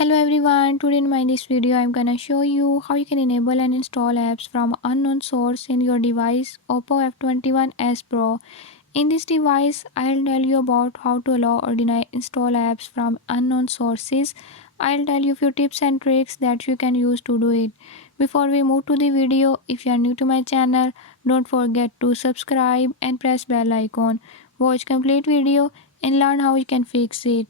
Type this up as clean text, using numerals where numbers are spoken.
Hello everyone, today in my this video I'm gonna show you how you can enable and install apps from unknown source in your device Oppo F21s Pro. In this device, I'll tell you about how to allow or deny install apps from unknown sources. I'll tell you few tips and tricks that you can use to do it. Before we move to the video, if you are new to my channel, don't forget to subscribe and press bell icon. Watch complete video and learn how you can fix it.